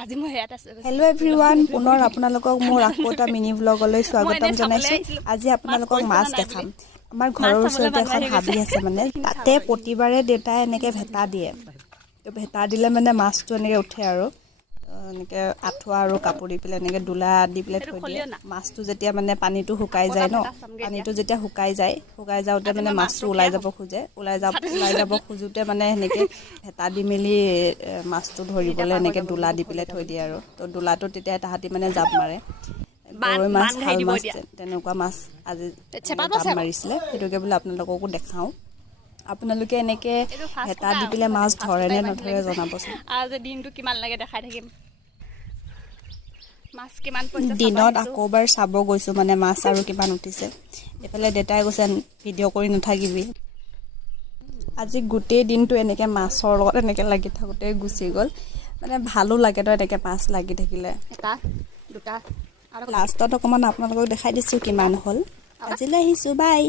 hello everyone पुनर आपनालोকক मोर আকৌ এটা মিনি ব্লগলৈ স্বাগতম জনাইছো আজি आपनालोকক মাছ দেখাম আমাৰ ঘৰৰ ওচৰতে এখন হাবি আছে মানে তাতে প্ৰতিবাৰে দেউতাই এনেকে ভেটা দিয়ে তো ভেটা দিলে মানে মাছটো এনেকে উঠে আৰু এনেকে আঠুৱা আৰু কাপোৰ দি পেলাই এনেকে দুলা দি পেলাই থৈ দিয়ে মাছটো যেতিয়া মানে পানীটো শুকাই যায় ন পানীটো যেতিয়া শুকাই যাওঁতে মানে মাছটো ওলাই যাব খুজুতে মানে এনেকে ভেটা দি মেলি মাছটো ধৰিবলৈ এনেকে দুলা দি পেলাই থৈ দিয়ে আৰু তো দুলাটো তেতিয়া তাহাঁতি মানে জাপ মাৰে গৰৈ মাছ ভাল মাছ তেনেকুৱা মাছ আজি জাপ মাৰিছিলে সেইটোকে বোলে আপোনালোককো দেখাওঁ আপোনালোকে এনেকে ভেটা দি পেলাই মাছ ধৰে নে নধৰে জনাবচোন আজি দিনটো কিমান লাগে দেখাই থাকিম মাছ কিমান পইচা দিনত আকৌবাৰ চাব গৈছো মানে মাছ আৰু কিমান উঠিছে এফালে দেউতাই কৈছে ভিডিঅ' কৰি নাথাকিবি আজি গোটেই দিনটো এনেকে মাছৰ লগত এনেকে লাগি থাকোতে গুচি গ'ল মানে ভালো লাগে তো এনেকে মাছ লাগি থাকিলে এটা দুটা লাষ্টত অকমান আপোনালোকক দেখাই দিছো কিমান হ'ল আজিলৈ আহিছো বাই